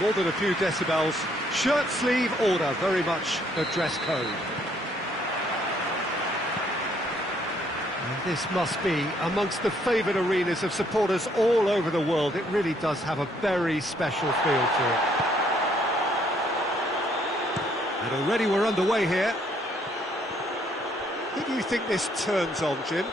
more than a few decibels. Shirt sleeve order, very much the dress code. And this must be amongst the favoured arenas of supporters all over the world. It really does have a very special feel to it. And already we're underway here. Who do you think this turns on, Jim?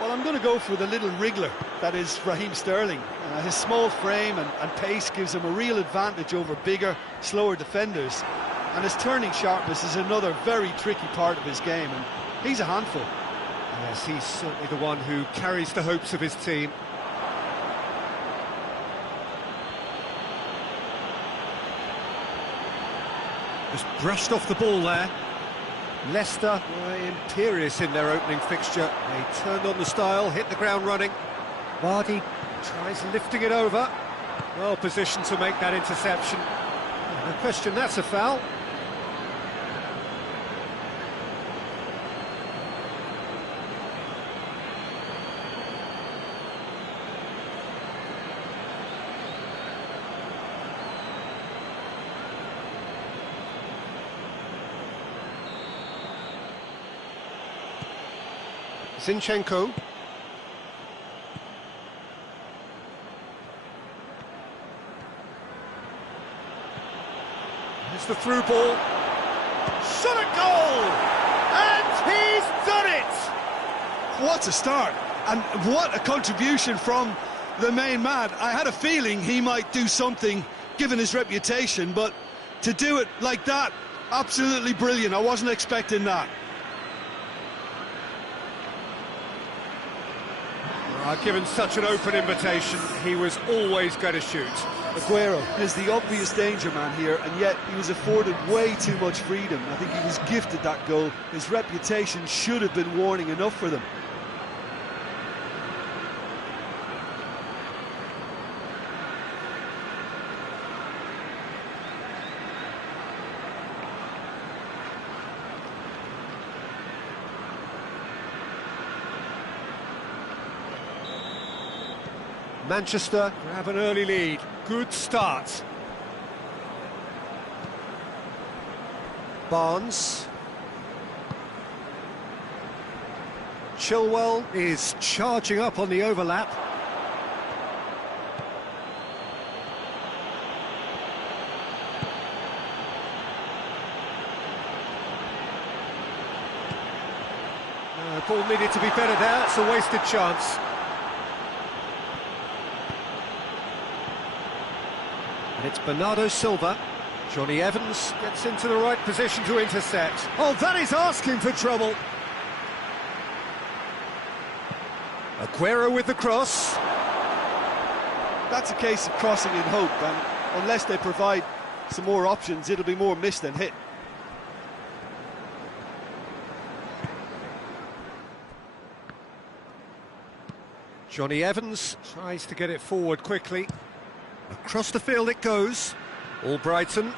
Well, I'm going to go for the little wriggler, that is Raheem Sterling. His small frame and pace gives him a real advantage over bigger, slower defenders. And his turning sharpness is another very tricky part of his game, and he's a handful. Yes, he's certainly the one who carries the hopes of his team. Just brushed off the ball there. Leicester were imperious in their opening fixture. They turned on the style, hit the ground running. Vardy tries lifting it over. Well positioned to make that interception. No question, that's a foul. Zinchenko. It's the through ball. Shot at goal! And he's done it! What a start, and what a contribution from the main man. I had a feeling he might do something, given his reputation, but to do it like that, absolutely brilliant. I wasn't expecting that. Given such an open invitation, he was always going to shoot. Aguero is the obvious danger man here, and yet he was afforded way too much freedom. I think he was gifted that goal. His reputation should have been warning enough for them. Manchester grab an early lead. Good start. Barnes. Chilwell is charging up on the overlap. Ball needed to be better there. It's a wasted chance. It's Bernardo Silva. Johnny Evans gets into the right position to intercept. Oh, that is asking for trouble. Aguero with the cross. That's a case of crossing in hope, and unless they provide some more options, it'll be more miss than hit. Johnny Evans tries to get it forward quickly. Across the field it goes. Albrighton.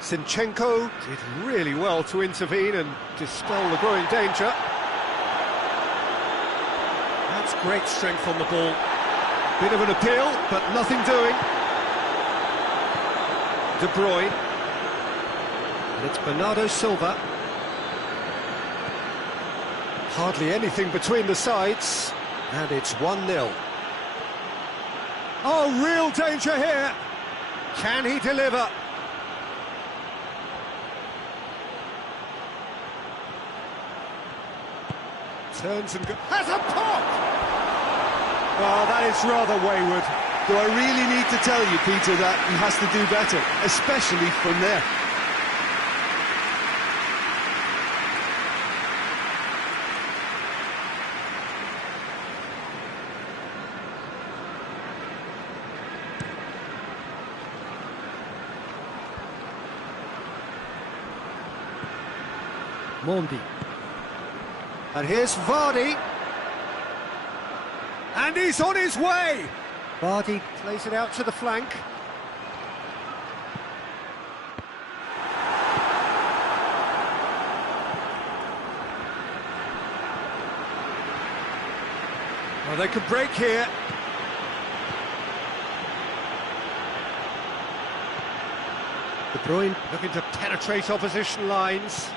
Zinchenko did really well to intervene and dispel the growing danger. That's great strength on the ball. Bit of an appeal, but nothing doing. De Bruyne. And it's Bernardo Silva. Hardly anything between the sides, and it's 1-0. Oh, real danger here. Can he deliver? Turns and goes. Has a pop! Oh, that is rather wayward. Do I really need to tell you, Peter, that he has to do better, especially from there? Mondi. And here's Vardy. And he's on his way! Vardy plays it out to the flank. Well, they could break here. De Bruyne looking to penetrate opposition lines.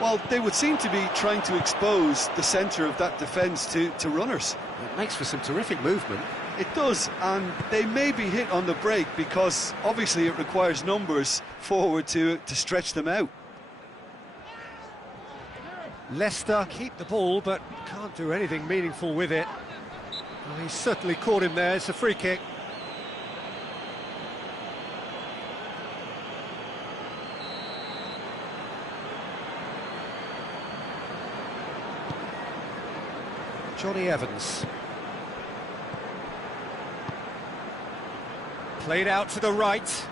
Well, they would seem to be trying to expose the centre of that defence to runners. It makes for some terrific movement. It does, and they may be hit on the break because obviously it requires numbers forward to stretch them out. Leicester keep the ball, but can't do anything meaningful with it. Well, he's certainly caught him there. It's a free kick. Johnny Evans. Played out to the right.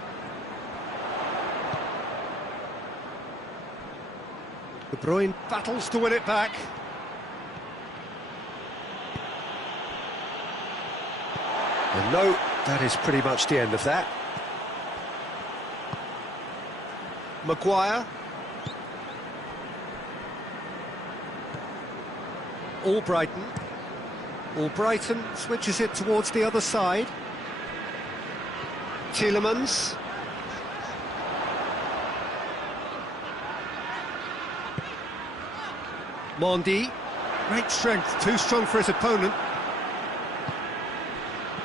De Bruyne battles to win it back. And no, that is pretty much the end of that. Maguire. Albrighton. Albrighton switches it towards the other side. Tielemans. Mondi. Great strength, too strong for his opponent.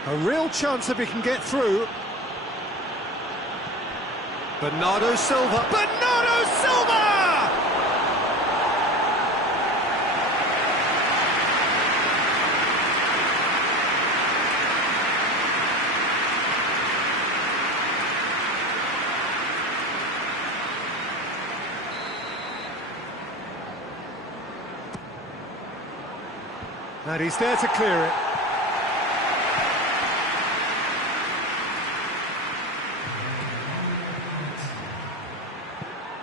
A real chance if he can get through. Bernardo Silva. Bernardo Silva! And he's there to clear it.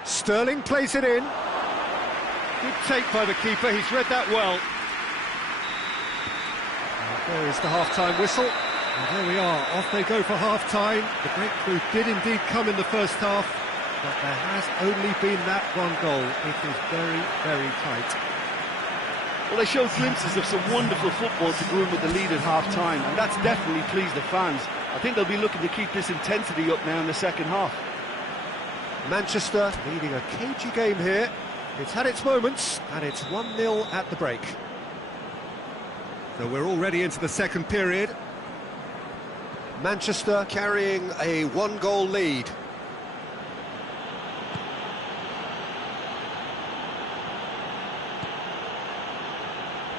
Sterling plays it in. Good take by the keeper, he's read that well. And there is the half-time whistle. And there we are, off they go for half-time. The breakthrough did indeed come in the first half, but there has only been that one goal. It is very, very tight. Well, they showed glimpses of some wonderful football to go in with the lead at half-time, and that's definitely pleased the fans. I think they'll be looking to keep this intensity up now in the second half. Manchester leading a cagey game here. It's had its moments, and it's 1-0 at the break. So we're already into the second period. Manchester carrying a one-goal lead.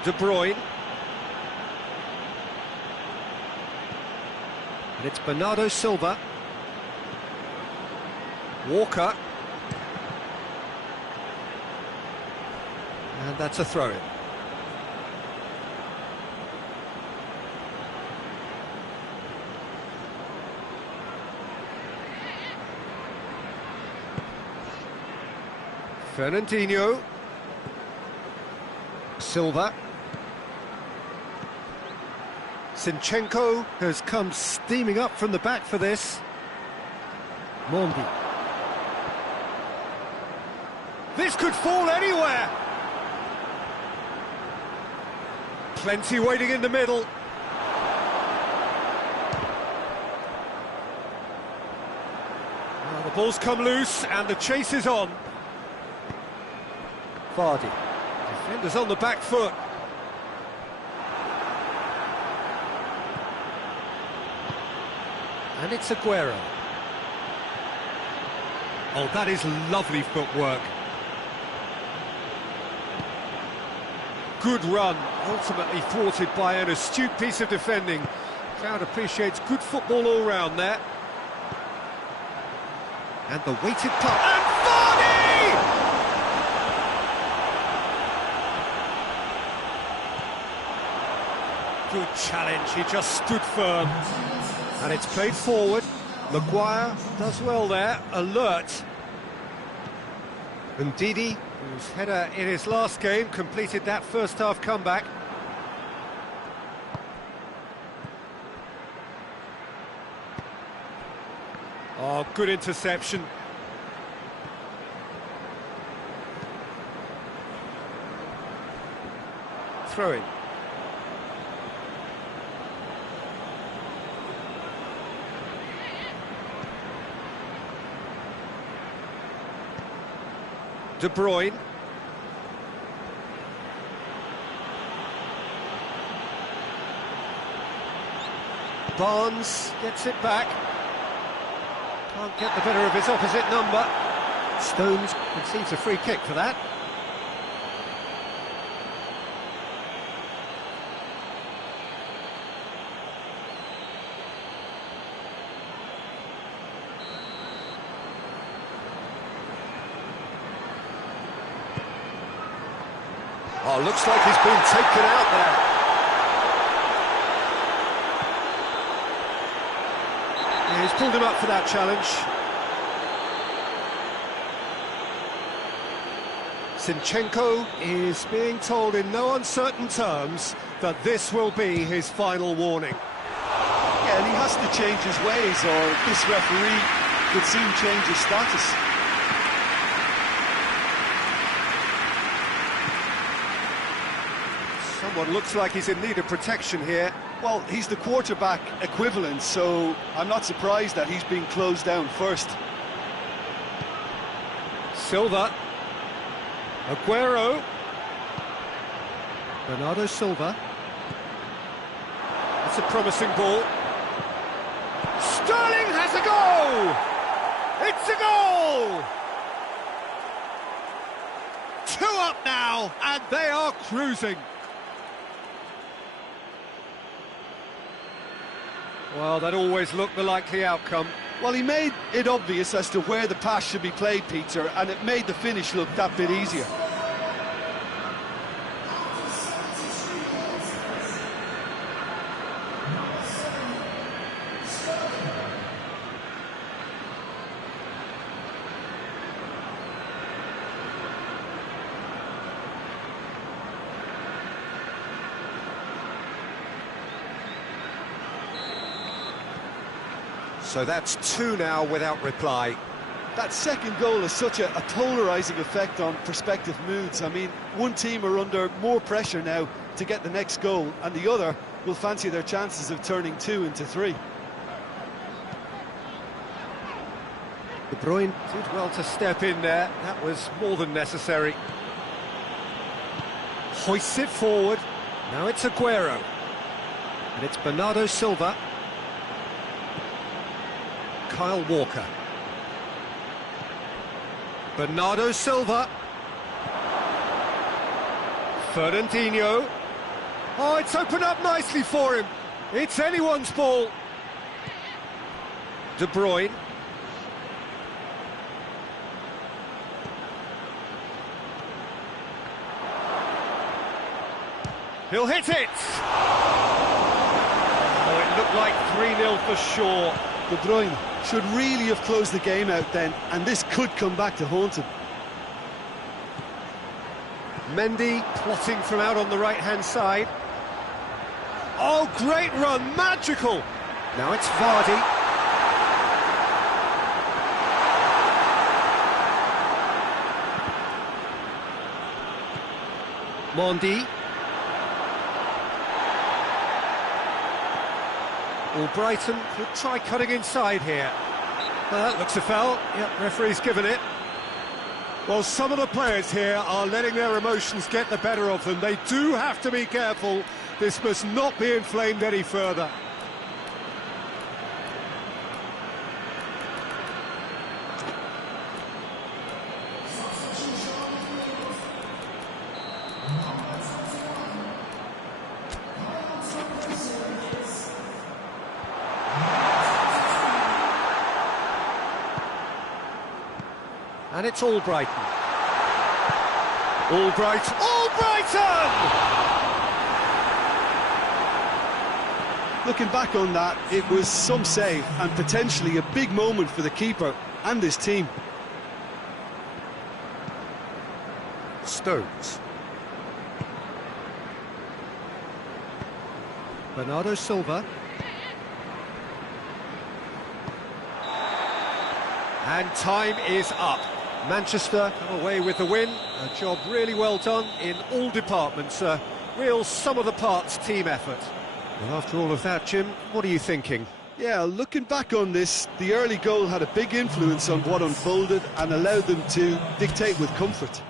De Bruyne. And it's Bernardo Silva. Walker. And that's a throw-in. Fernandinho. Silva. Zinchenko has come steaming up from the back for this. Mondi. This could fall anywhere. Plenty waiting in the middle. Well, the ball's come loose and the chase is on. Vardy. Defenders on the back foot. And it's Aguero. Oh, that is lovely footwork. Good run, ultimately thwarted by an astute piece of defending. Crowd appreciates good football all round there. And the weighted puck. And Vardy! Good challenge, he just stood firm. And it's played forward. Maguire does well there, alert. And Didi, whose header in his last game completed that first half comeback. Oh, good interception. Throw in. De Bruyne. Barnes gets it back. Can't get the better of his opposite number. Stones concedes a free kick for that. Oh, looks like he's been taken out there. Yeah, he's pulled him up for that challenge. Zinchenko is being told in no uncertain terms that this will be his final warning. Yeah, and he has to change his ways, or this referee could soon change his status. Someone looks like he's in need of protection here. Well, he's the quarterback equivalent, so I'm not surprised that he's being closed down first. Silva. Aguero. Bernardo Silva. That's a promising ball. Sterling has a goal! It's a goal! 2 up now, and they are cruising. Well, that always looked the likely outcome. Well, he made it obvious as to where the pass should be played, Peter, and it made the finish look that bit easier. So that's 2 now without reply. That second goal has such a polarising effect on prospective moods. I mean, one team are under more pressure now to get the next goal, and the other will fancy their chances of turning 2 into 3. De Bruyne did well to step in there. That was more than necessary. Hoists it forward. Now it's Aguero. And it's Bernardo Silva. Kyle Walker. Bernardo Silva. Fernandinho. Oh, it's opened up nicely for him. It's anyone's ball. De Bruyne. He'll hit it! Oh, it looked like 3-0 for sure. De Bruyne should really have closed the game out then, and this could come back to haunt him. Mendy plotting from out on the right-hand side. Oh, great run, magical! Now it's Vardy. Mondi. Brighton could try cutting inside here. That looks a foul. Yep, referee's given it. Well, some of the players here are letting their emotions get the better of them. They do have to be careful. This must not be inflamed any further. And it's Albrighton. Albrighton! Looking back on that, it was some save and potentially a big moment for the keeper and his team. Stones. Bernardo Silva. And time is up. Manchester come away with the win. A job really well done in all departments. A real sum-of-the-parts team effort. Well, after all of that, Jim, what are you thinking? Yeah, looking back on this, the early goal had a big influence on what unfolded and allowed them to dictate with comfort.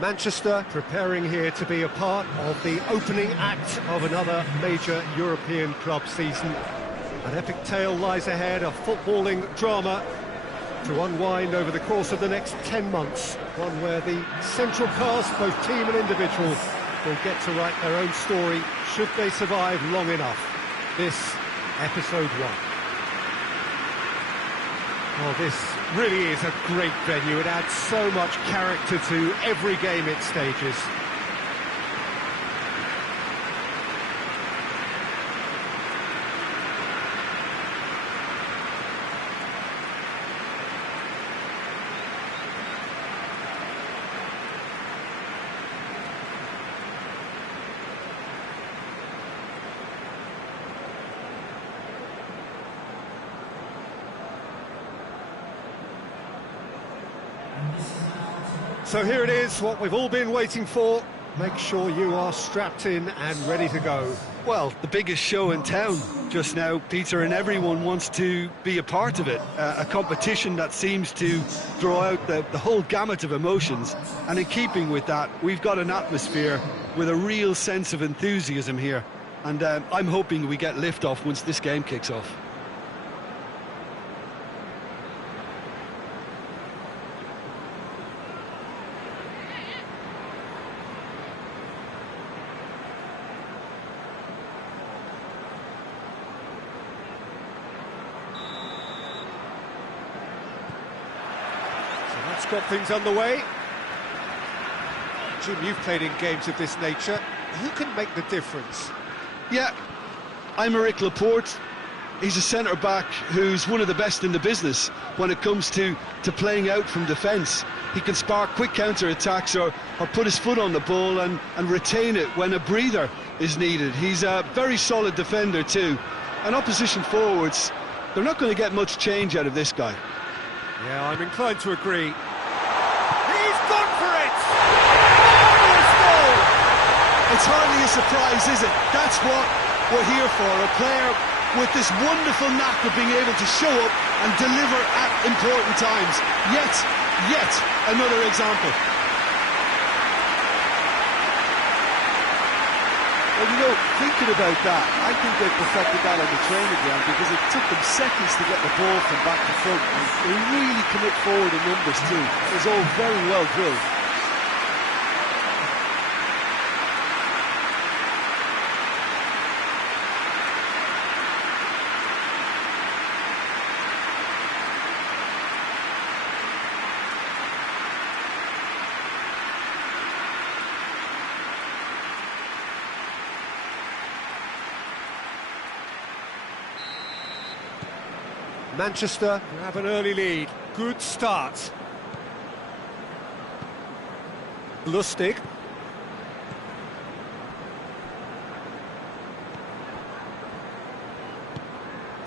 Manchester preparing here to be a part of the opening act of another major European club season. An epic tale lies ahead, a footballing drama to unwind over the course of the next 10 months. One where the central cast, both team and individual, will get to write their own story should they survive long enough. This, episode 1. Oh, this really is a great venue. It adds so much character to every game it stages. So here it is, what we've all been waiting for. Make sure you are strapped in and ready to go. Well, the biggest show in town just now, Peter, and everyone wants to be a part of it. A competition that seems to draw out the whole gamut of emotions. And in keeping with that, we've got an atmosphere with a real sense of enthusiasm here. And I'm hoping we get lift-off once this game kicks off. Got things underway. Jim, you've played in games of this nature. Who can make the difference? Yeah, I'm Eric Laporte. He's a centre-back who's one of the best in the business when it comes to playing out from defence. He can spark quick counter-attacks or put his foot on the ball and retain it when a breather is needed. He's a very solid defender too. And opposition forwards, they're not going to get much change out of this guy. Yeah, I'm inclined to agree. He's gone for it! Marvellous goal! It's hardly a surprise, is it? That's what we're here for, a player with this wonderful knack of being able to show up and deliver at important times. Yet another example. Well, you know, thinking about that, I think they perfected that on the training ground because it took them seconds to get the ball from back to front. And they really commit forward in numbers too. It was all very well drilled. Manchester have an early lead. Good start. Lustig.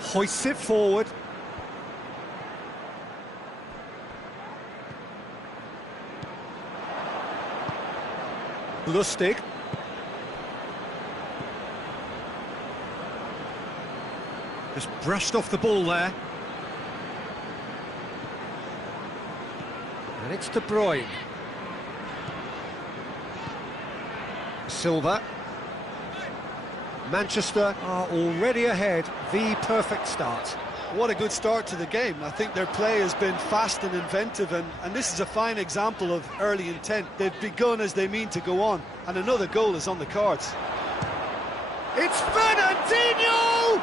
Hoists it forward. Lustig. Just brushed off the ball there. And it's De Bruyne. Silva. Manchester are already ahead. The perfect start. What a good start to the game. I think their play has been fast and inventive, and this is a fine example of early intent. They've begun as they mean to go on, and another goal is on the cards. It's Fernandinho!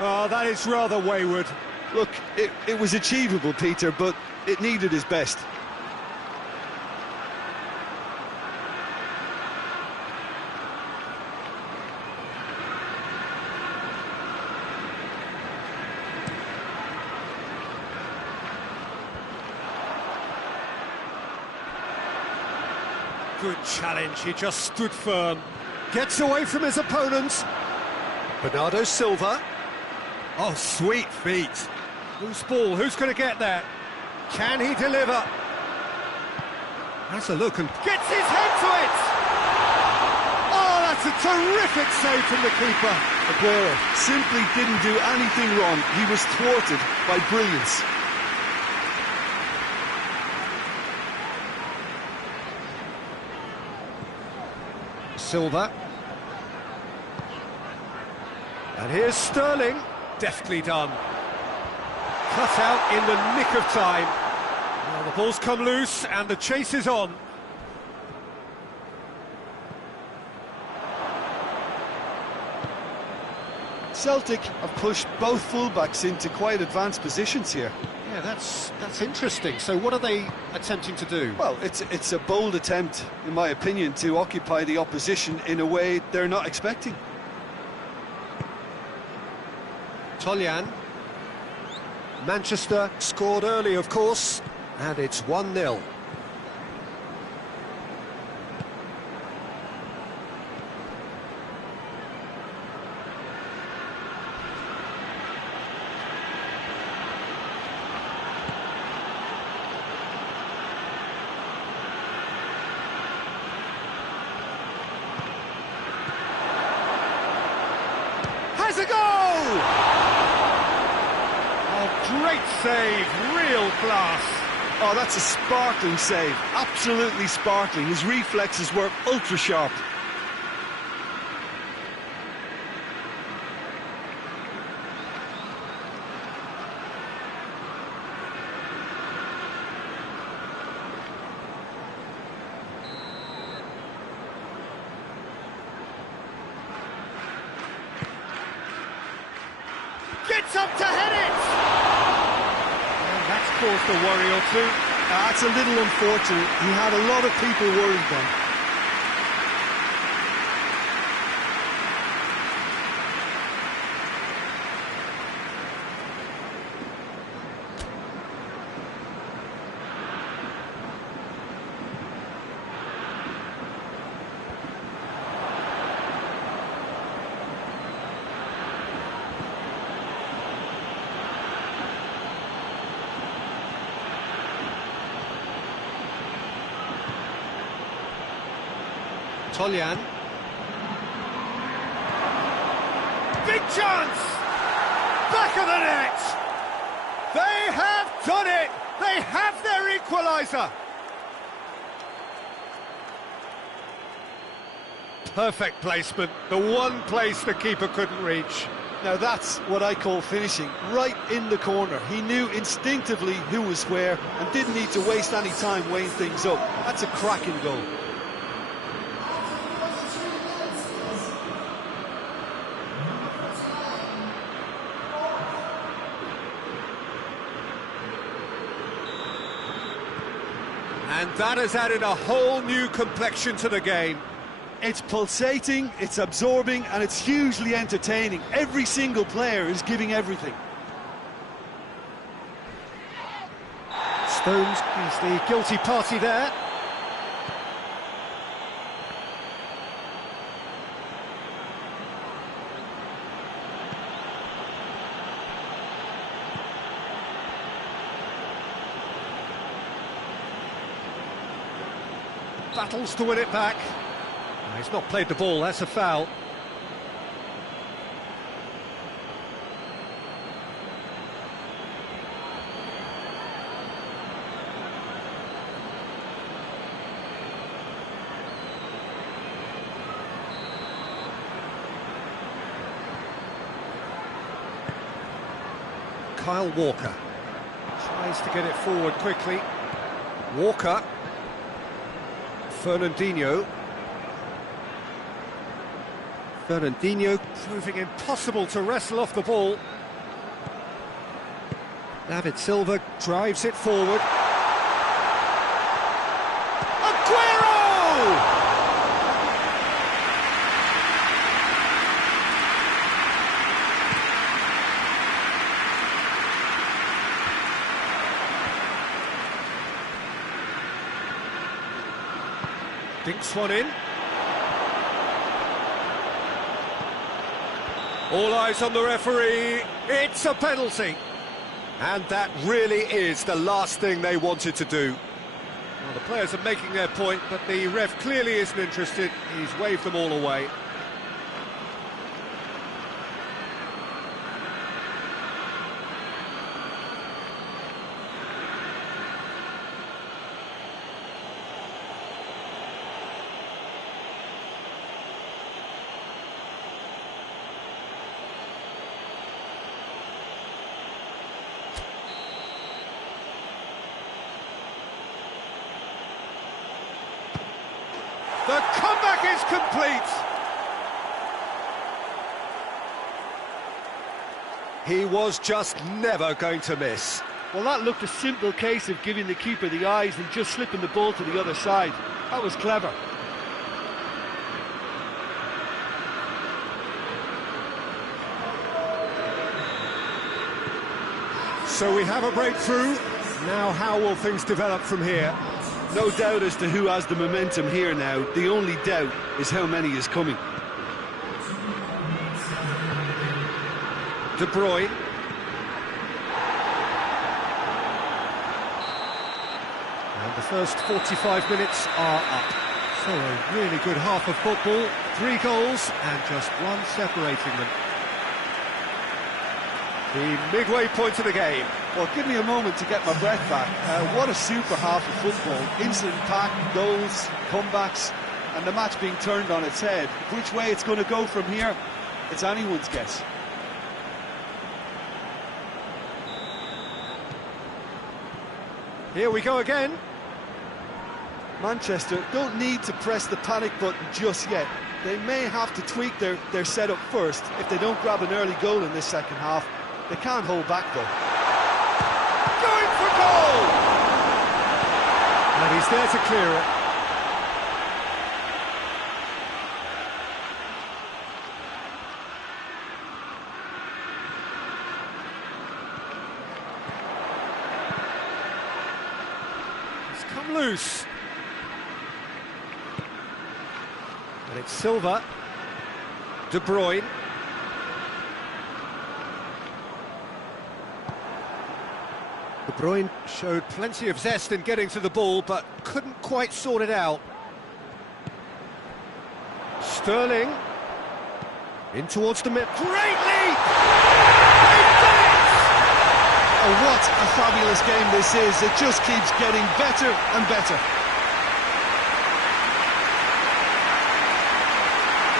Oh, that is rather wayward. Look, it was achievable, Peter, but it needed his best. Good challenge, he just stood firm. Gets away from his opponents. Bernardo Silva. Oh, sweet feet. Loose ball, who's going to get there? Can he deliver? Has a look and gets his head to it! Oh, that's a terrific save from the keeper. Aguero simply didn't do anything wrong. He was thwarted by brilliance. Silva. And here's Sterling. Deftly done. Cut out in the nick of time. Well, the ball's come loose and the chase is on. Celtic have pushed both fullbacks into quite advanced positions here. Yeah, that's interesting. So what are they attempting to do? Well, it's a bold attempt, in my opinion, to occupy the opposition in a way they're not expecting. Toljan. Manchester scored early, of course, and it's 1-0. Has a goal! Oh, great save, real class. Oh, that's a sparkling save, absolutely sparkling. His reflexes were ultra sharp. Gets up to head it! And that's caused a worry or two. That's a little unfortunate. He had a lot of people worried then. Toljan. Big chance! Back of the net! They have done it! They have their equaliser! Perfect placement, the one place the keeper couldn't reach. Now that's what I call finishing, right in the corner. He knew instinctively who was where and didn't need to waste any time weighing things up. That's a cracking goal. And that has added a whole new complexion to the game. It's pulsating, it's absorbing, and it's hugely entertaining. Every single player is giving everything. Stones is the guilty party there. Battles to win it back. He's not played the ball, that's a foul. Kyle Walker tries to get it forward quickly. Walker. Fernandinho proving impossible to wrestle off the ball. David Silva drives it forward. Aguero! Dinks one in. All eyes on the referee. It's a penalty. And that really is the last thing they wanted to do. Well, the players are making their point, but the ref clearly isn't interested. He's waved them all away. The comeback is complete. He was just never going to miss. Well, that looked a simple case of giving the keeper the eyes and just slipping the ball to the other side. That was clever. So we have a breakthrough. Now how will things develop from here? No doubt as to who has the momentum here now. The only doubt is how many is coming. De Bruyne. And the first 45 minutes are up. So a really good half of football. 3 goals and just one separating them. The midway point of the game. Well, give me a moment to get my breath back. What a super half of football. Instant pack, goals, comebacks, and the match being turned on its head. Which way it's going to go from here, it's anyone's guess. Here we go again. Manchester don't need to press the panic button just yet. They may have to tweak their setup first if they don't grab an early goal in this second half. They can't hold back though. Going for goal! And he's there to clear it. It's come loose. And it's Silva. De Bruyne. De Bruyne showed plenty of zest in getting to the ball, but couldn't quite sort it out. Sterling. In towards the mid. Great leap! They've done it! Oh, what a fabulous game this is. It just keeps getting better and better.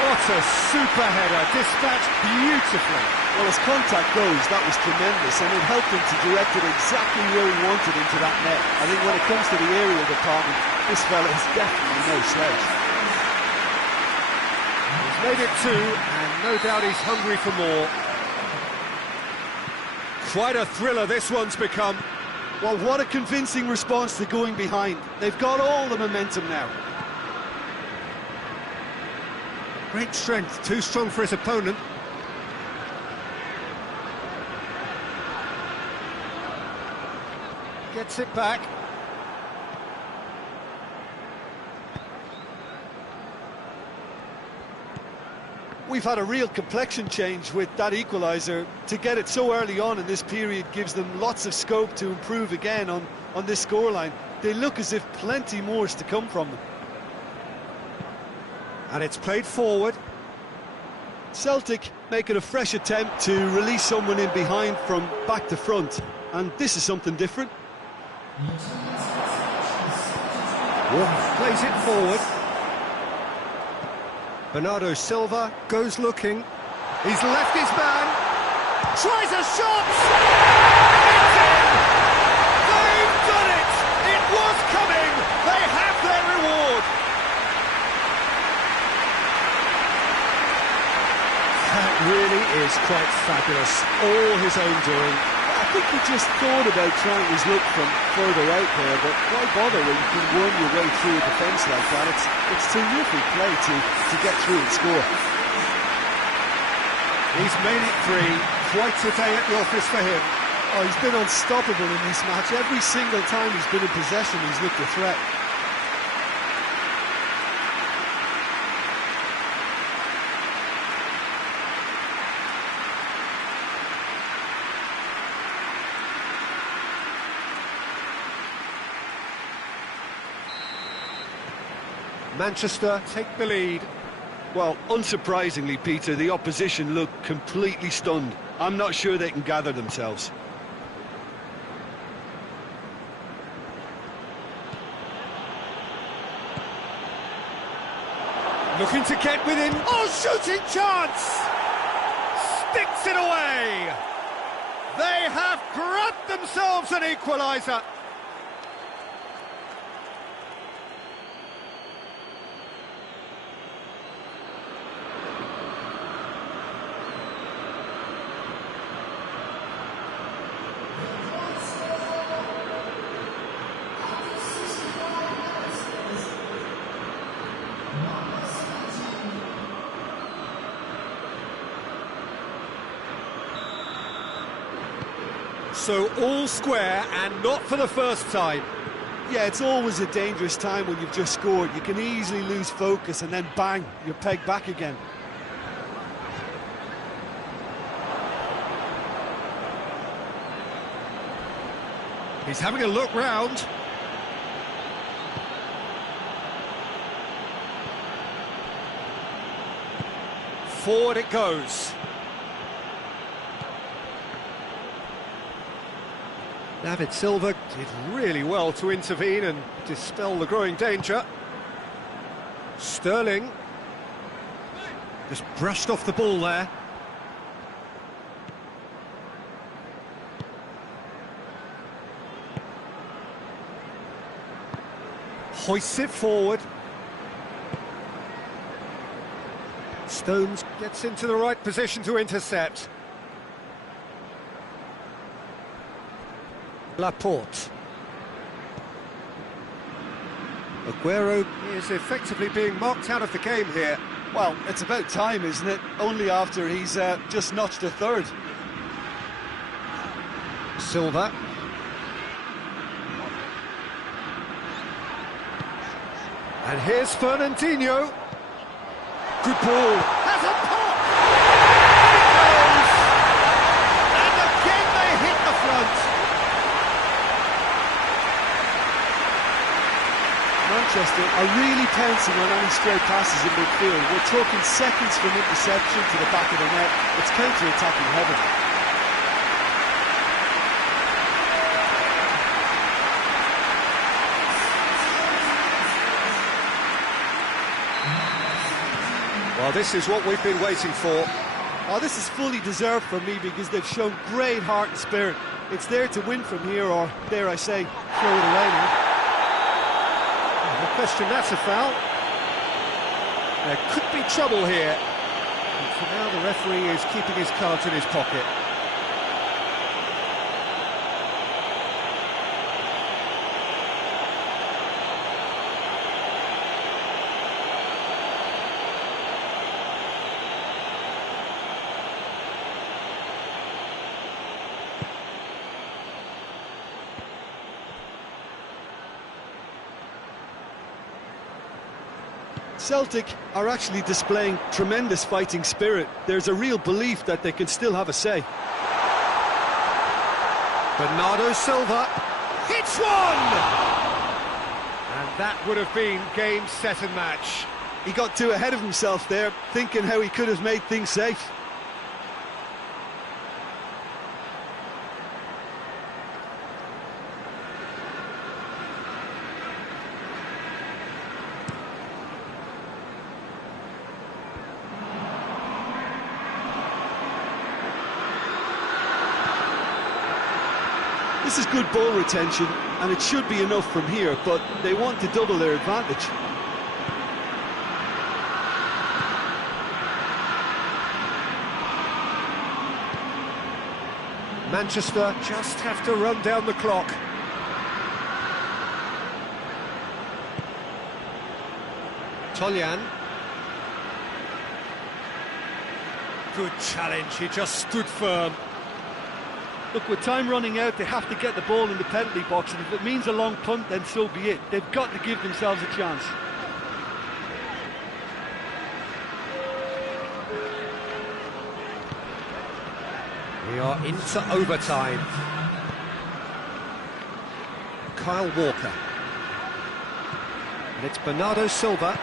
What a super header, dispatched beautifully. Well, as contact goes, that was tremendous, and it helped him to direct it exactly where he wanted into that net. I think when it comes to the aerial department, this fella is definitely no slouch. He's made it 2, and no doubt he's hungry for more. Quite a thriller this one's become. Well, what a convincing response to going behind. They've got all the momentum now. Great strength, too strong for his opponent. Gets it back. We've had a real complexion change with that equaliser. To get it so early on in this period gives them lots of scope to improve again on this scoreline. They look as if plenty more is to come from them. And it's played forward. Celtic making a fresh attempt to release someone in behind from back to front. And this is something different. Plays it forward. Bernardo Silva goes looking. He's left his man. Tries a shot! It's in! They've done it! It was coming! They have their reward! That really is quite fabulous. All his own doing. I think he just thought about trying his luck from further out there, but why bother when you can worm your way through a defence like that? It's terrific play to get through and score. He's made it 3. Quite a day at the office for him. Oh, he's been unstoppable in this match. Every single time he's been in possession, he's looked a threat. Manchester take the lead. Well, unsurprisingly, Peter, the opposition look completely stunned. I'm not sure they can gather themselves. Looking to get within. Oh, shooting chance! Sticks it away! They have grabbed themselves an equaliser. So all square, and not for the first time. Yeah, it's always a dangerous time when you've just scored. You can easily lose focus and then bang, you're pegged back again. He's having a look round. Forward it goes. David Silva did really well to intervene and dispel the growing danger. Sterling just brushed off the ball there. Hoists it forward. Stones gets into the right position to intercept. Laporte. Aguero is effectively being marked out of the game here. Well, it's about time, isn't it? Only after he's just notched a third. Silva. And here's Fernandinho. Good ball. Has a pop! It goes! And again they hit the front. Manchester are really pouncing on any stray passes in midfield. We're talking seconds from interception to the back of the net. It's counter-attacking heaven. Well, this is what we've been waiting for. Oh, this is fully deserved for me because they've shown great heart and spirit. It's there to win from here, or dare I say, throw it away now. No question, that's a foul. There could be trouble here. And for now, the referee is keeping his cards in his pocket. Celtic are actually displaying tremendous fighting spirit. There's a real belief that they can still have a say. Bernardo Silva hits one! And that would have been game, set and match. He got too ahead of himself there, thinking how he could have made things safe. This is good ball retention, and it should be enough from here, but they want to double their advantage. Manchester just have to run down the clock. Toljan. Good challenge, he just stood firm. Look, with time running out, they have to get the ball in the penalty box, and if it means a long punt, then so be it. They've got to give themselves a chance. We are into overtime. Kyle Walker. And it's Bernardo Silva.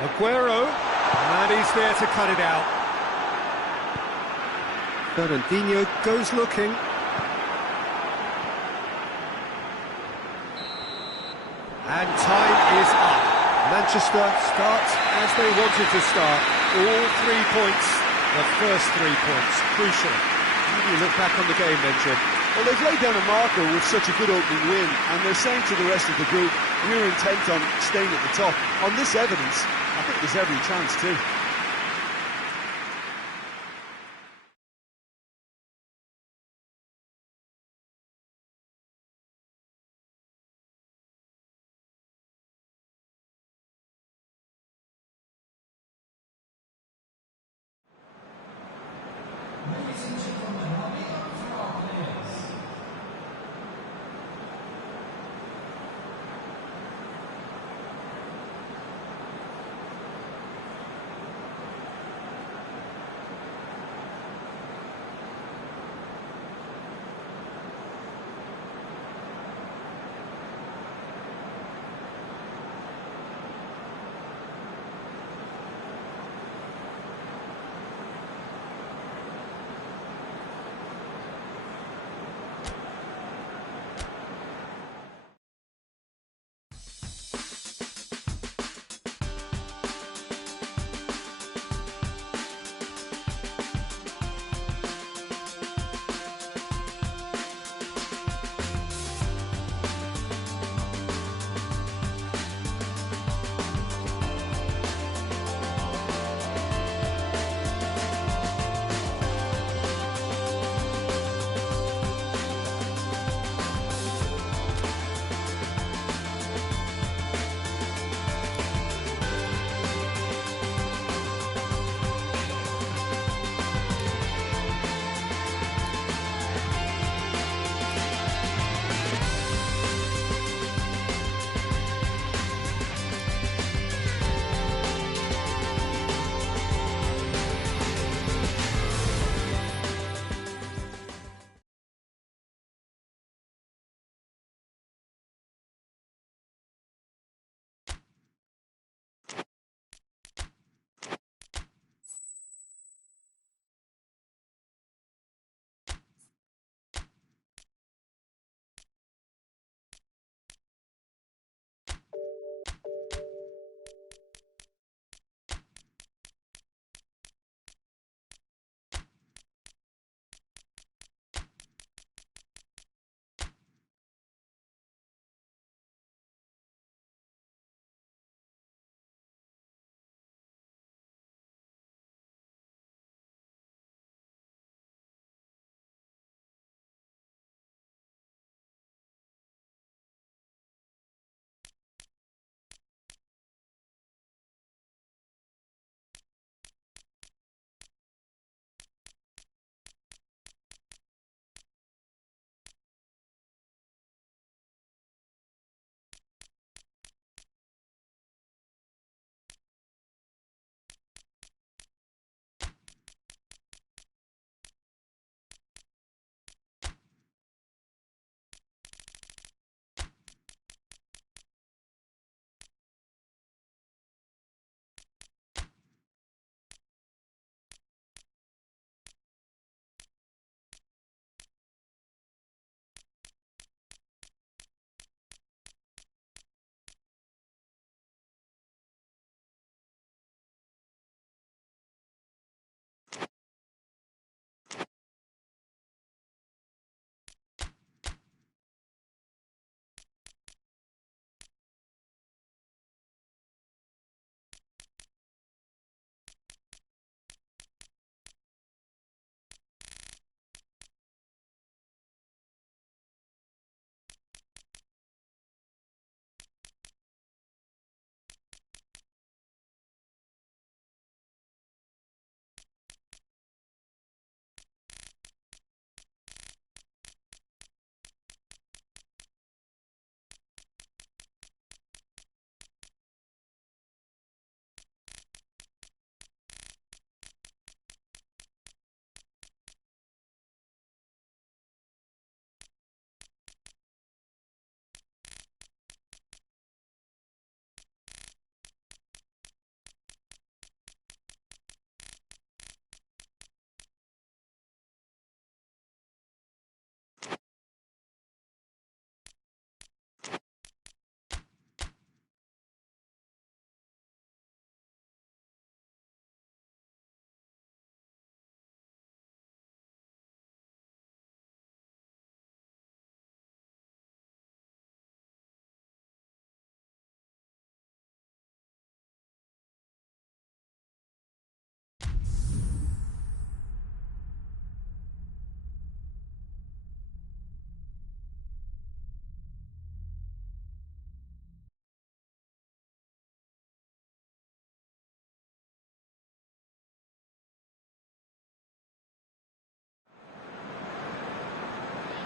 Aguero. And he's there to cut it out. Fernandinho goes looking. And time is up. Manchester starts as they wanted to start. All 3 points, the first 3 points, crucial. How do you look back on the game then, Jim? Well, they've laid down a marker with such a good opening win, and they're saying to the rest of the group, we're intent on staying at the top. On this evidence, I think there's every chance too.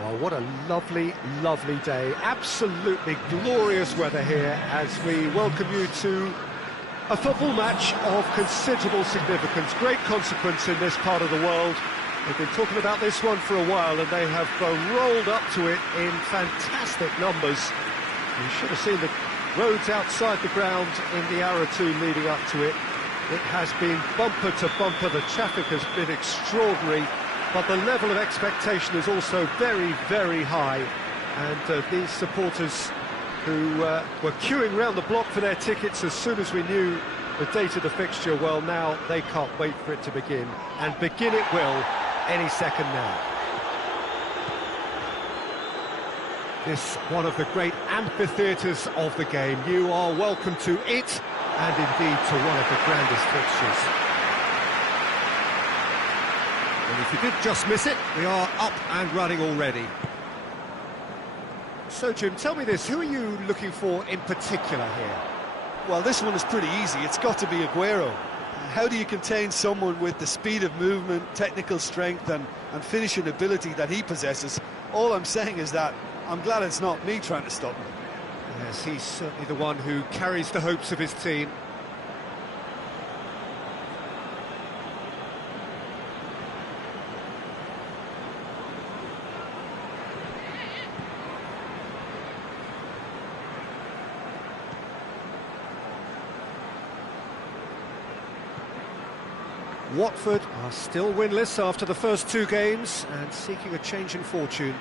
Well, what a lovely, lovely day. Absolutely glorious weather here as we welcome you to a football match of considerable significance, great consequence in this part of the world. They've been talking about this one for a while and they have rolled up to it in fantastic numbers. You should have seen the roads outside the ground in the hour or two leading up to it. It has been bumper to bumper, the traffic has been extraordinary. But the level of expectation is also very, very high. And these supporters who were queuing round the block for their tickets as soon as we knew the date of the fixture, well, now they can't wait for it to begin. And begin it will any second now. This one of the great amphitheatres of the game. You are welcome to it, and indeed to one of the grandest fixtures. And if you did just miss it, we are up and running already. So, Jim, tell me this, who are you looking for in particular here? Well, this one is pretty easy. It's got to be Aguero. How do you contain someone with the speed of movement, technical strength and finishing ability that he possesses? All I'm saying is that I'm glad it's not me trying to stop him. Yes, he's certainly the one who carries the hopes of his team. Watford are still winless after the first two games and seeking a change in fortune.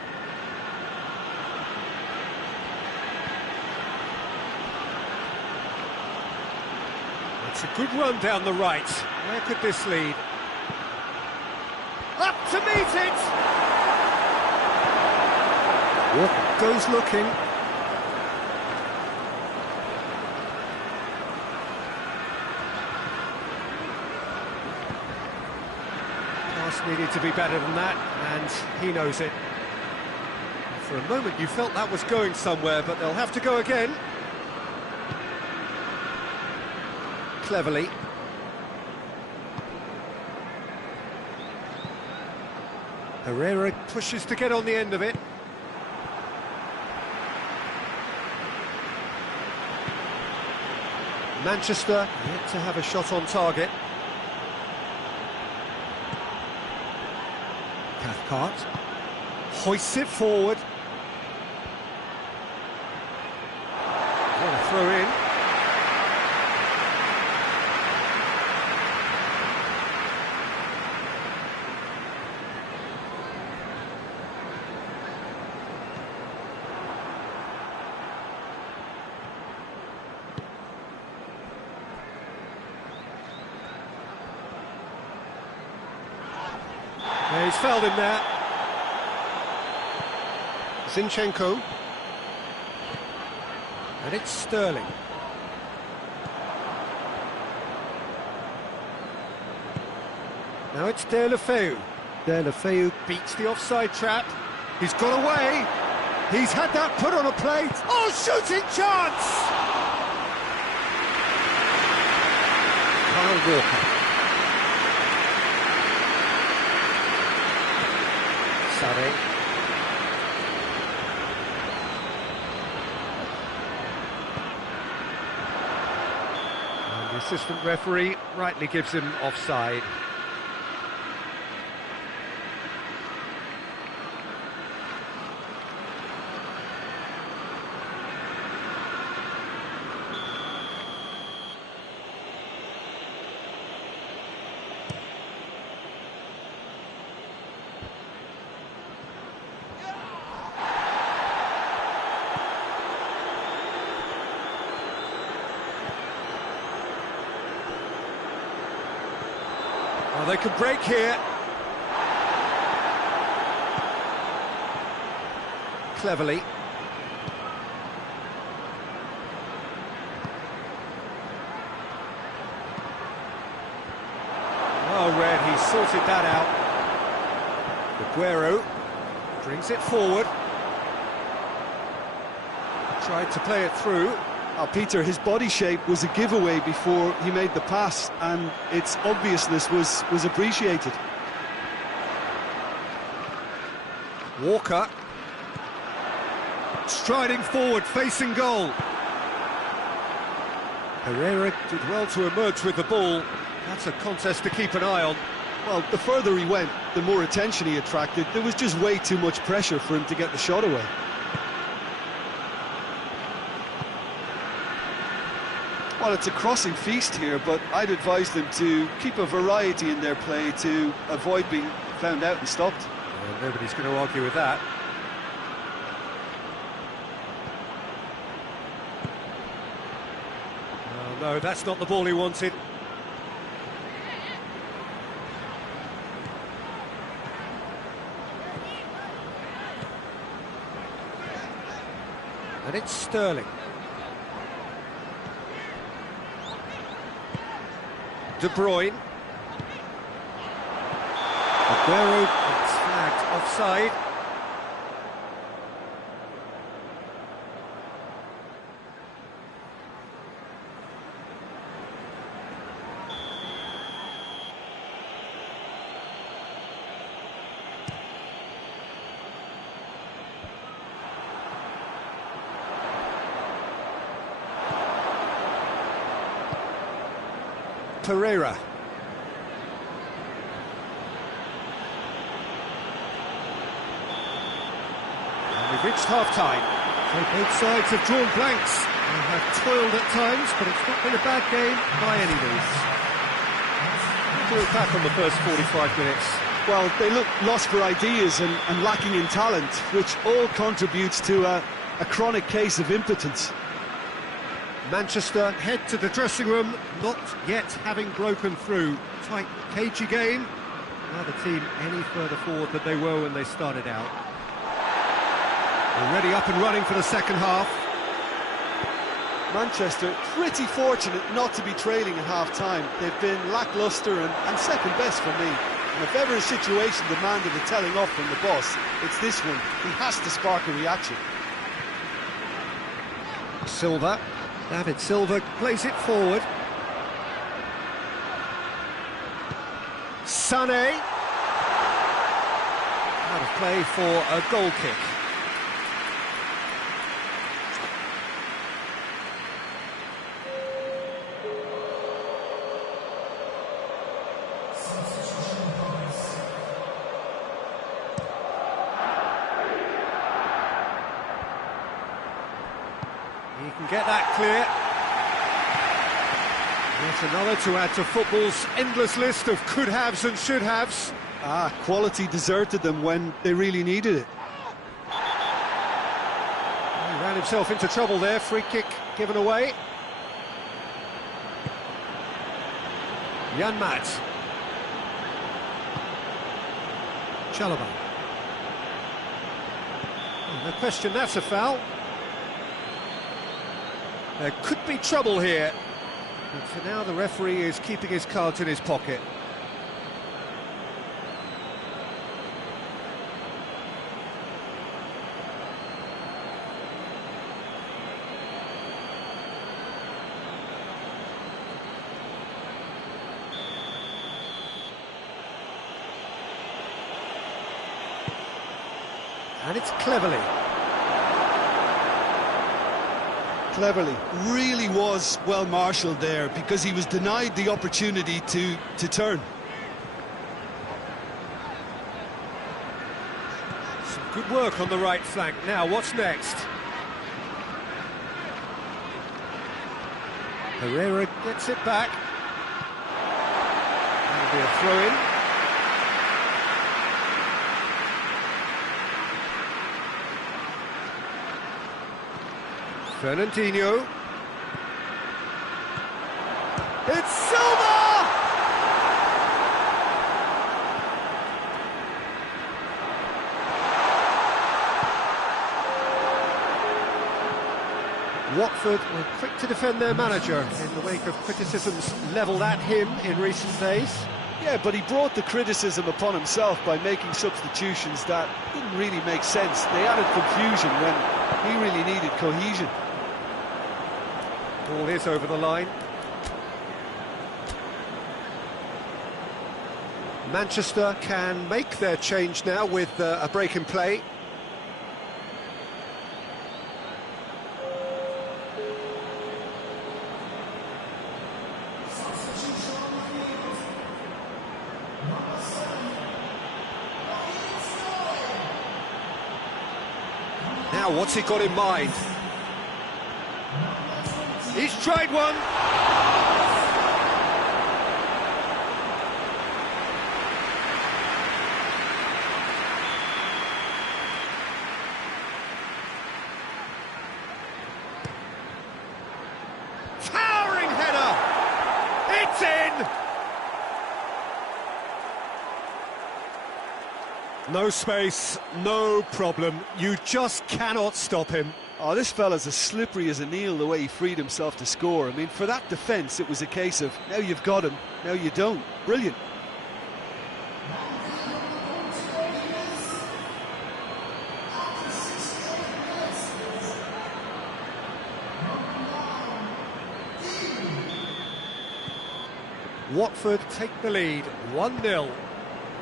It's a good run down the right. Where could this lead? Up to meet it! Walker goes looking. Needed to be better than that, and he knows it. For a moment you felt that was going somewhere, but they'll have to go again. Cleverly. Herrera pushes to get on the end of it. Manchester yet to have a shot on target. Cathcart hoists it forward. What a throw in. Yeah, he's fouled him there. Zinchenko. And it's Sterling. Now it's Deulofeu. Deulofeu beats the offside trap. He's got away. He's had that put on a plate. Oh, shooting chance! Kyle Walker. Sorry. And the assistant referee rightly gives him offside. Well, they could break here. Cleverly. Oh, Red, he sorted that out. Aguero brings it forward. Tried to play it through. Peter, his body shape was a giveaway before he made the pass, and its obviousness was appreciated. Walker Striding forward, facing goal. Herrera did well to emerge with the ball. That's a contest to keep an eye on. Well, the further he went, the more attention he attracted. There was just way too much pressure for him to get the shot away. Well, it's a crossing feast here, but I'd advise them to keep a variety in their play to avoid being found out and stopped. Well, nobody's going to argue with that. Oh, no, that's not the ball he wanted. And it's Sterling. De Bruyne. Aguero gets flagged offside. Pereira. And we've reached half-time. So both sides have drawn blanks. They have toiled at times, but it's not been a bad game by any means. To look back on the first 45 minutes. Well, they look lost for ideas and lacking in talent, which all contributes to a chronic case of impotence. Manchester head to the dressing room, not yet having broken through. Tight, cagey game. Now the team any further forward than they were when they started out. Already up and running for the second half. Manchester pretty fortunate not to be trailing at half-time. They've been lacklustre and second best for me. And if ever a situation demanded a telling off from the boss, it's this one. He has to spark a reaction. Silva. David Silva plays it forward. Sané. Out of play for a goal kick. He can get that clear. Yet another to add to football's endless list of could-haves and should-haves. Quality deserted them when they really needed it. He ran himself into trouble there, free kick given away. Janmaat. Chalobah. Oh, no question, that's a foul. There could be trouble here, but for now the referee is keeping his cards in his pocket. And it's Cleverly. Cleverly really was well marshalled there because he was denied the opportunity to turn. Some good work on the right flank. Now, what's next? Herrera gets it back. That'll be a throw-in. Fernandinho. It's Silva! Watford were quick to defend their manager in the wake of criticisms levelled at him in recent days. Yeah, but he brought the criticism upon himself by making substitutions that didn't really make sense. They added confusion when he really needed cohesion. Ball is over the line. Manchester can make their change now with a break in play. Now, what's he got in mind? He's tried one! Towering header! It's in! No space, no problem. You just cannot stop him. Oh, this fella's as slippery as an eel the way he freed himself to score. I mean, for that defence, it was a case of, now you've got him, now you don't. Brilliant. Watford take the lead, 1-0.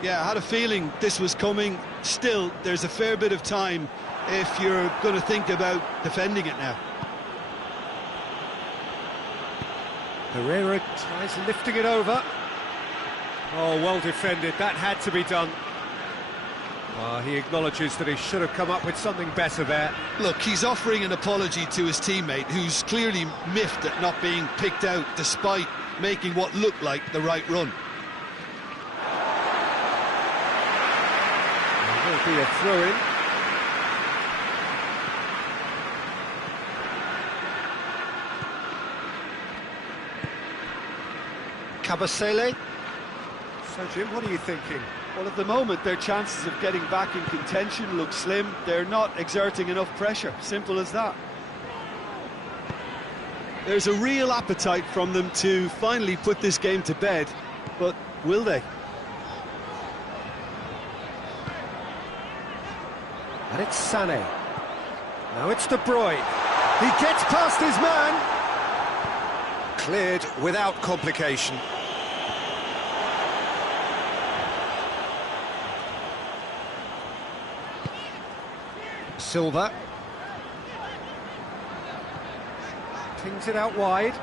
Yeah, I had a feeling this was coming. Still, there's a fair bit of time if you're going to think about defending it now. Herrera tries lifting it over. Oh, well defended, that had to be done. He acknowledges that he should have come up with something better there. Look, he's offering an apology to his teammate, who's clearly miffed at not being picked out despite making what looked like the right run. There will be a throw-in. Cabasele. So, Jim, what are you thinking? Well, at the moment, their chances of getting back in contention look slim. They're not exerting enough pressure. Simple as that. There's a real appetite from them to finally put this game to bed, but will they? And it's Sané. Now it's De Bruyne. He gets past his man. Cleared without complication. Silva. Pings it out wide.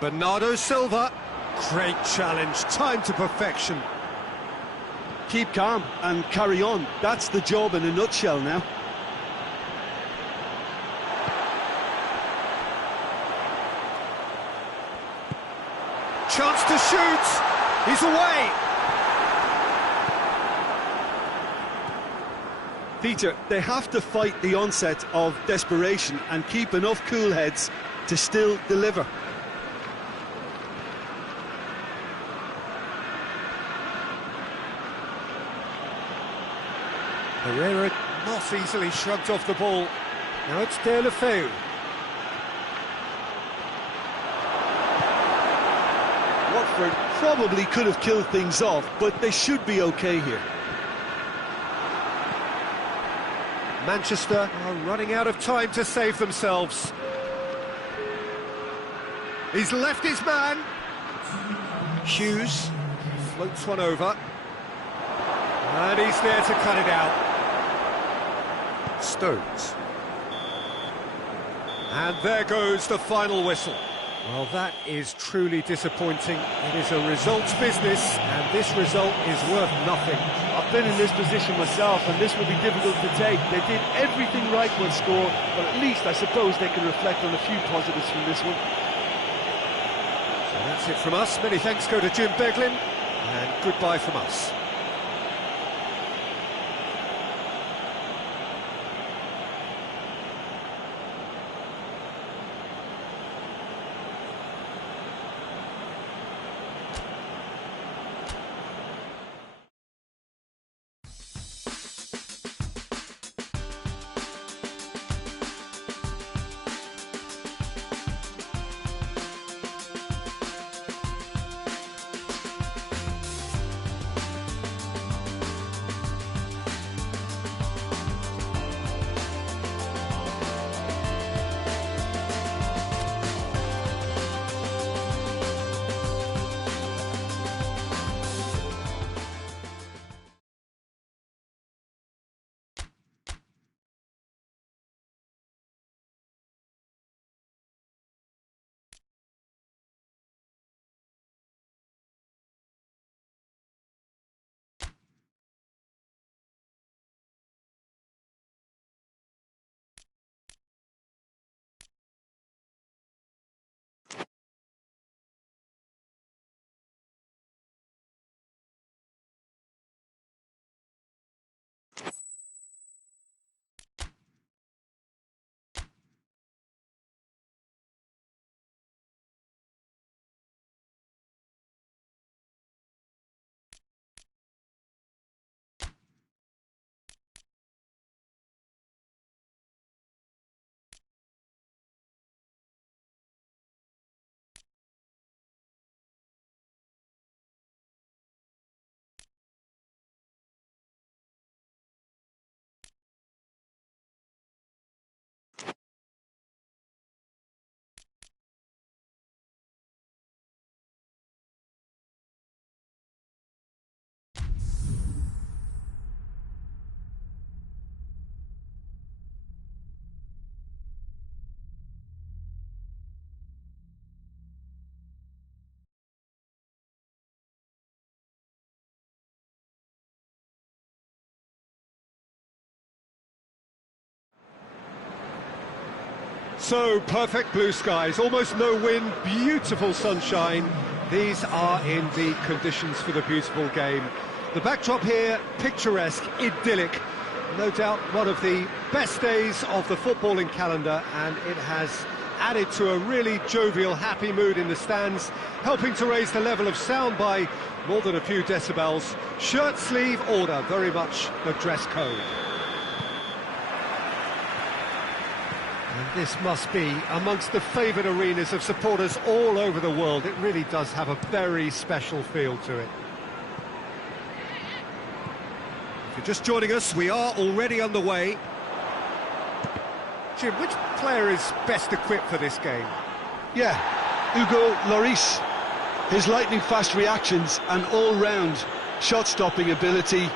Bernardo Silva. Great challenge, time to perfection. Keep calm and carry on. That's the job in a nutshell now. Chance to shoot. He's away. Peter, they have to fight the onset of desperation and keep enough cool heads to still deliver. Herrera not easily shrugged off the ball. Now it's De La Feu. Watford probably could have killed things off, but they should be okay here. Manchester are running out of time to save themselves. He's left his man. Hughes floats one over. And he's there to cut it out. Stones. And there goes the final whistle. Well, that is truly disappointing. It is a results business, and this result is worth nothing. I've been in this position myself, and this will be difficult to take. They did everything right with score, but at least I suppose they can reflect on a few positives from this one. So that's it from us. Many thanks go to Jim Beglin, and goodbye from us. So, perfect blue skies, almost no wind, beautiful sunshine. These are indeed conditions for the beautiful game. The backdrop here, picturesque, idyllic. No doubt one of the best days of the footballing calendar, and it has added to a really jovial, happy mood in the stands, helping to raise the level of sound by more than a few decibels. Shirt sleeve order, very much the dress code. And this must be amongst the favoured arenas of supporters all over the world. It really does have a very special feel to it. If you're just joining us, we are already underway. Jim, which player is best equipped for this game? Yeah, Hugo Lloris. His lightning-fast reactions and all-round shot-stopping ability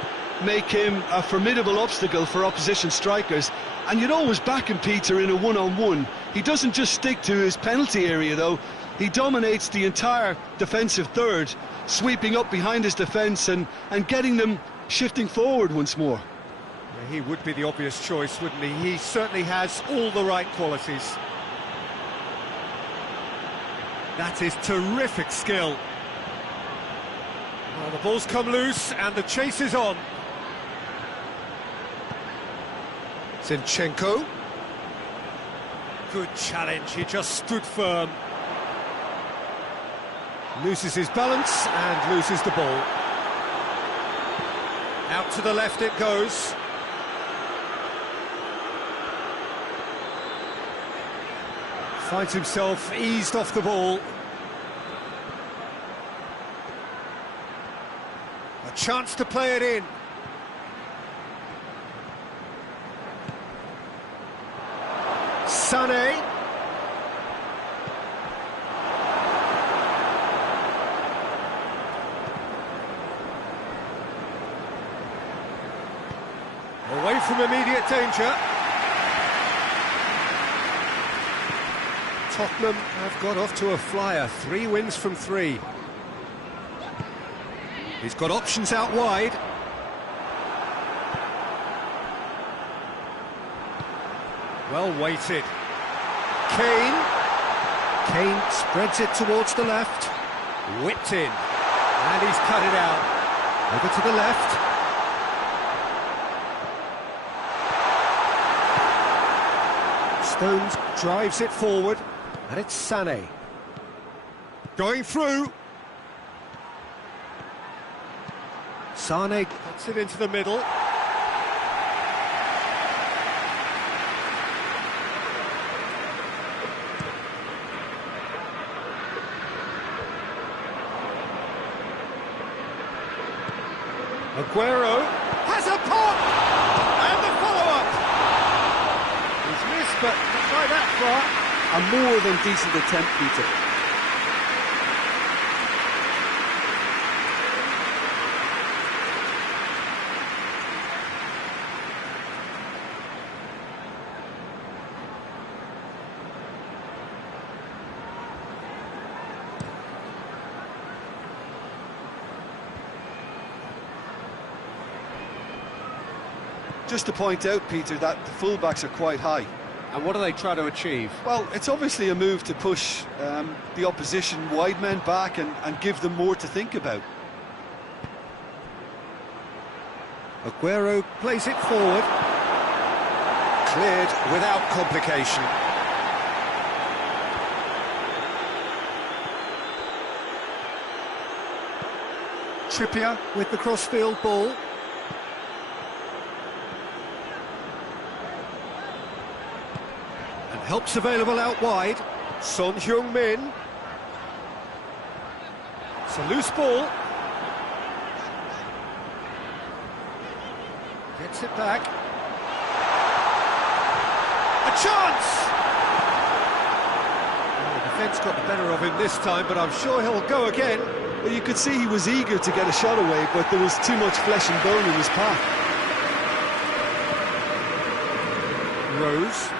make him a formidable obstacle for opposition strikers. And you'd always back him, Peter, in a one-on-one. He doesn't just stick to his penalty area, though. He dominates the entire defensive third, sweeping up behind his defence and getting them shifting forward once more. Yeah, he would be the obvious choice, wouldn't he? He certainly has all the right qualities. That is terrific skill. Well, the ball's come loose and the chase is on. Zinchenko. Good challenge, he just stood firm. Loses his balance and loses the ball. Out to the left it goes. Finds himself eased off the ball. A chance to play it in. Sané. Away from immediate danger. Tottenham have got off to a flyer, 3 wins from 3. He's got options out wide. Well weighted. Kane spreads it towards the left. Whipped in. And he's cut it out. Over to the left. Stones drives it forward. And it's Sané. Going through. Sané cuts it into the middle. Aguero has a pop! And the follow-up! He's missed, but not by that far. A more than decent attempt, Peter. Just to point out, Peter, that the fullbacks are quite high. And what do they try to achieve? Well, it's obviously a move to push the opposition wide men back and give them more to think about. Aguero plays it forward. Cleared without complication. Trippier with the crossfield ball. Helps available out wide. Son Heung-min. It's a loose ball. Gets it back. A chance! Well, the defence got the better of him this time, but I'm sure he'll go again. Well, you could see he was eager to get a shot away, but there was too much flesh and bone in his path. Rose.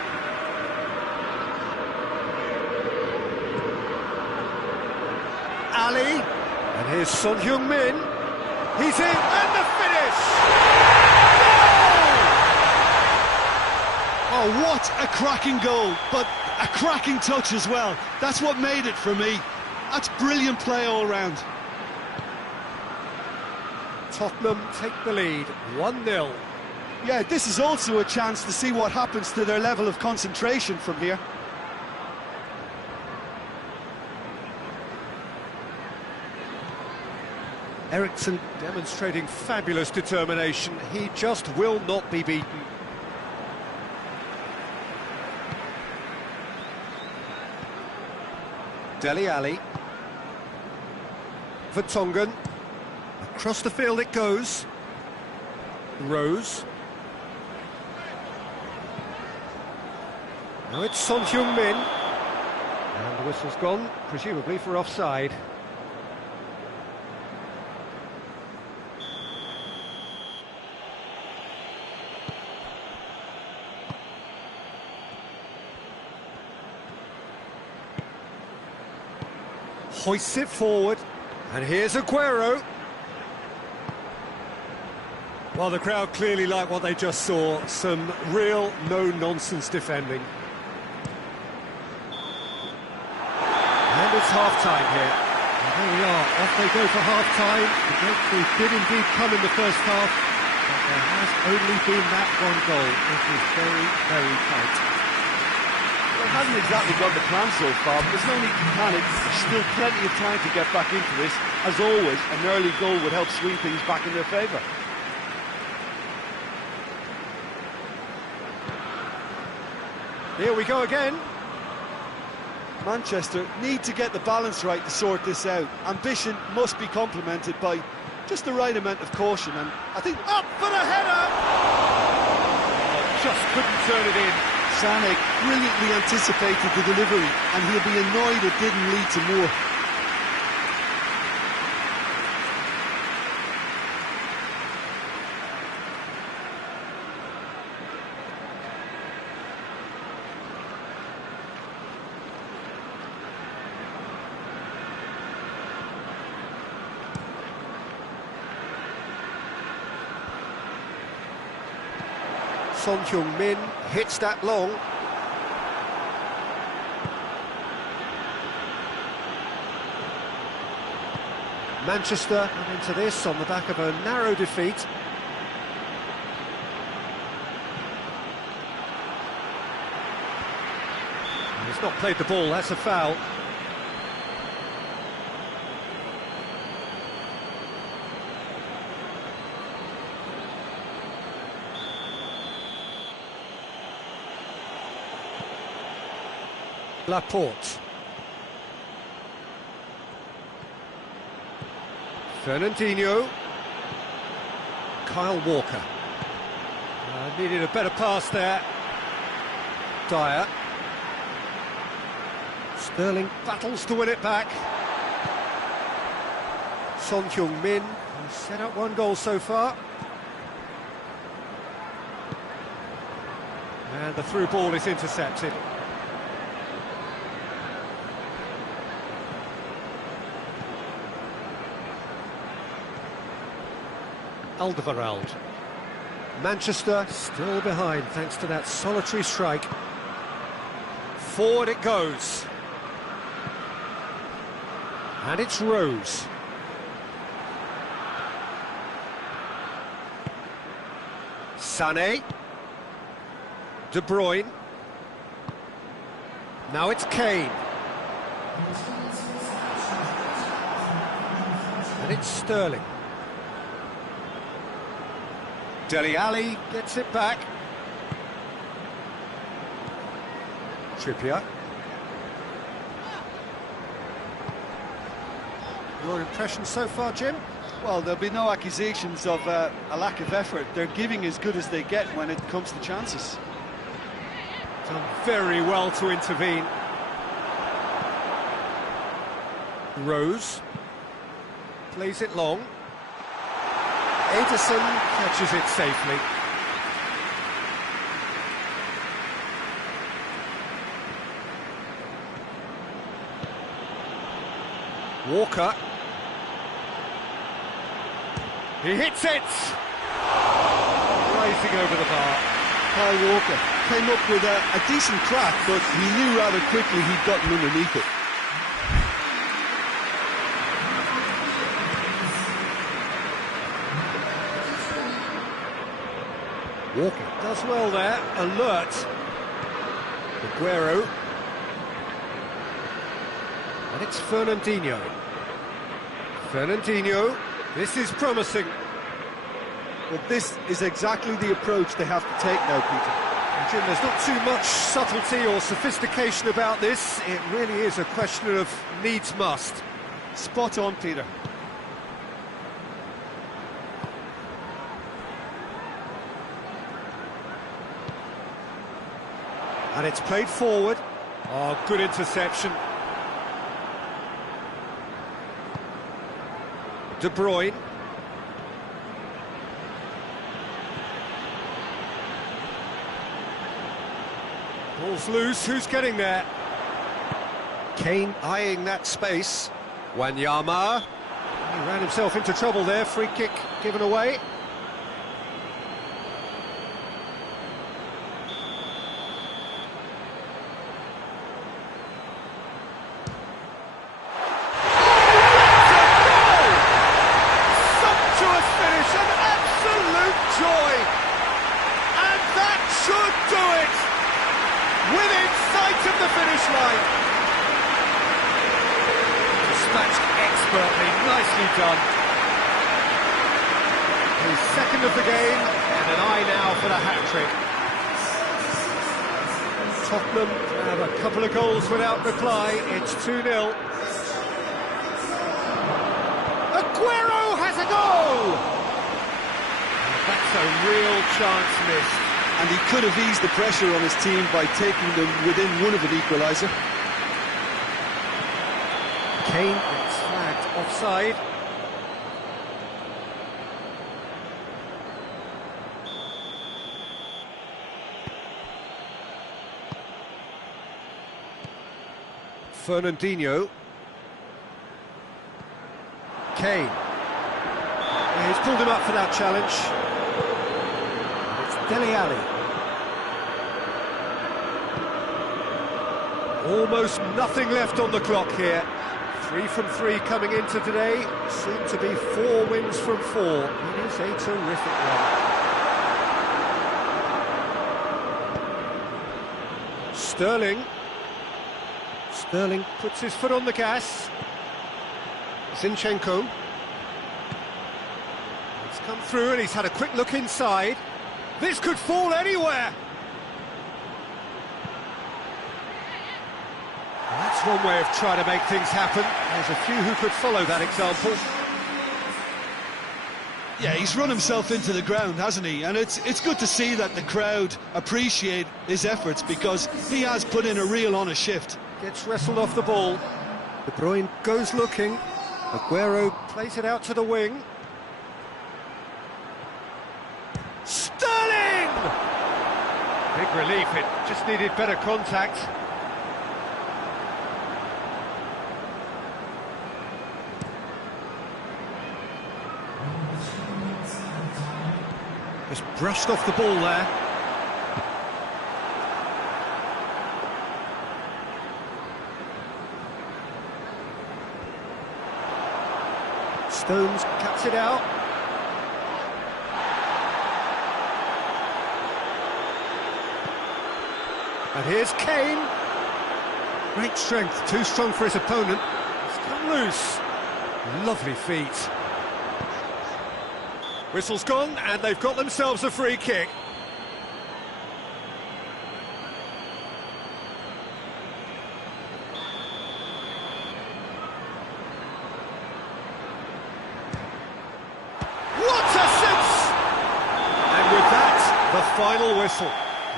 Ali, and here's Son Heung-min. He's in, and the finish! Goal! Oh, what That's a cracking goal, but a cracking touch as well. That's what made it for me. That's brilliant play all round. Tottenham take the lead, 1-0. Yeah, this is also a chance to see what happens to their level of concentration from here. Eriksson demonstrating fabulous determination. He just will not be beaten. Dele Alli. Vertonghen. Across the field it goes. Rose. Now it's Son Heung-min. And the whistle's gone, presumably for offside. Hoists it forward, and here's Aguero. Well, the crowd clearly like what they just saw, some real no-nonsense defending. And it's half-time here. And there we are, off they go for half-time. The breakthrough did indeed come in the first half, but there has only been that one goal. It is very, very tight. Well, it hasn't exactly got the plan so far, but there's no need to panic. There's still plenty of time to get back into this. As always, an early goal would help swing things back in their favour. Here we go again. Manchester need to get the balance right to sort this out. Ambition must be complemented by just the right amount of caution, and I think... Up for the header! Just couldn't turn it in. Sané brilliantly anticipated the delivery, and he'll be annoyed it didn't lead to more. Son Heung-min hits that long. Manchester come into this on the back of a narrow defeat. He's not played the ball, that's a foul. Laporte. Fernandinho. Kyle Walker. Needed a better pass there. Dyer. Sterling battles to win it back. Son Heung-min has set up one goal so far. And the through ball is intercepted. Alderweireld. Manchester still behind thanks to that solitary strike. Forward it goes. And it's Rose. Sané. De Bruyne. Now it's Kane. And it's Sterling. Dele Alli gets it back. Trippier. Your impression so far, Jim? Well, there'll be no accusations of a lack of effort. They're giving as good as they get when it comes to chances. Done very well to intervene. Rose plays it long. Ederson catches it safely. Walker. He hits it! Rising over the bar. Kyle Walker. Came up with a decent crack, but he knew rather quickly he'd gotten underneath it. Walker does well there, alert. Aguero. And it's Fernandinho. Fernandinho, this is promising. But this is exactly the approach they have to take now, Peter. And Jim, there's not too much subtlety or sophistication about this. It really is a question of needs must. Spot on, Peter. And it's played forward. Oh, good interception. De Bruyne. Ball's loose, who's getting there? Kane eyeing that space. Wanyama. He ran himself into trouble there, free kick given away. Within sight of the finish line. Dispatched expertly, nicely done. His second of the game, and an eye now for the hat-trick. Tottenham have a couple of goals without reply, it's 2-0. Aguero has a goal! That's a real chance missed. And he could have eased the pressure on his team by taking them within one of an equaliser. Kane gets flagged offside. Fernandinho. Kane. Yeah, he's pulled him up for that challenge. Dele Alli. Almost nothing left on the clock here. 3 from 3 coming into today. Soon to be 4 wins from 4. It is a terrific run. Sterling. Sterling puts his foot on the gas. Zinchenko. He's come through and he's had a quick look inside. This could fall anywhere! Well, that's one way of trying to make things happen. There's a few who could follow that example. Yeah, he's run himself into the ground, hasn't he? And it's good to see that the crowd appreciate his efforts, because he has put in a real honest shift. Gets wrestled off the ball. De Bruyne goes looking. Aguero plays it out to the wing. Sterling! Big relief, it just needed better contact. Just brushed off the ball there. Stones cuts it out. And here's Kane. Great strength, too strong for his opponent. It's come loose. Lovely feet. Whistle's gone, and they've got themselves a free kick. What a sense! And with that, the final whistle.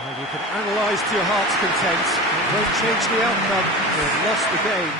Well, you can analyse to your heart's content. It won't change the outcome. They've lost the game.